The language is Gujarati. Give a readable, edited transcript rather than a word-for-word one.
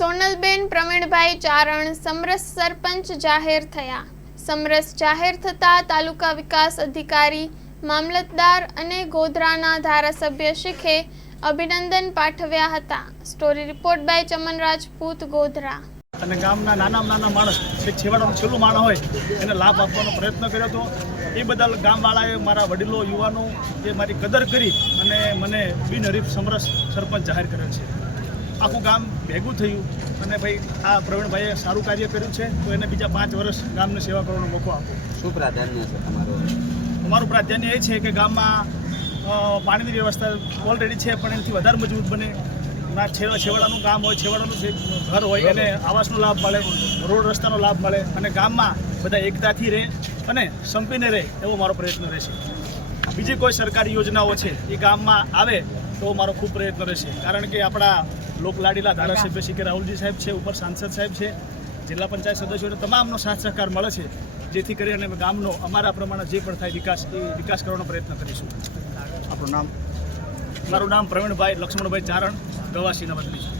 સોનલબેન પ્રવીણભાઈ ચારણ સમરસ સરપંચ જાહેર થયા। સમરસ જાહેર થતાં તાલુકા વિકાસ અધિકારી, મામલતદાર અને ગોધરાના ધારાસભ્ય શીખે અભિનંદન પાઠવ્યા હતા। Story report by Chaman Rajput, Godhra. અને ગામના નાના માણસ જે છેવાડાનું છેલ્લું માણસ હોય એને લાભ આપવાનો પ્રયત્ન કર્યો હતો। એ બદલ ગામવાળાએ, મારા વડીલો, યુવાનો જે મારી કદર કરી અને મને બિનહરીફ સમરસ સરપંચ જાહેર કર્યો છે। આખું ગામ ભેગું થયું અને ભાઈ આ પ્રવીણભાઈએ સારું કાર્ય કર્યું છે તો એને બીજા 5 વર્ષ ગામને સેવા કરવાનો મોકો આપો। શું પ્રાધાન્ય છે તમારું? અમારું પ્રાધાન્ય એ છે કે ગામમાં પાણીની વ્યવસ્થા ઓલરેડી છે પણ એનાથી વધારે મજબૂત બને। ના છેવાડાનું ગામ હોય, છેવાડાનું ઘર હોય એને આવાસનો લાભ મળે, રોડ રસ્તાનો લાભ મળે અને ગામમાં બધા એકતાથી રહે અને સંપીને રહે એવો મારો પ્રયત્ન રહેશે। બીજી કોઈ સરકારી યોજનાઓ છે એ ગામમાં આવે તો મારો ખૂબ પ્રયત્ન રહેશે, કારણ કે આપણા લોકલાડીલા ધારાસભ્ય શ્રી રાહુલજી સાહેબ છે, ઉપર સાંસદ સાહેબ છે, જિલ્લા પંચાયત સદસ્યોને તમામનો સાથ સહકાર મળે છે, જેથી કરીને અમે ગામનો અમારા પ્રમાણે જે પણ થાય વિકાસ કરવાનો પ્રયત્ન કરીશું। આપણું નામ? મારું નામ પ્રવીણભાઈ લક્ષ્મણભાઈ ચારણ, ગવાસીના વતની છું।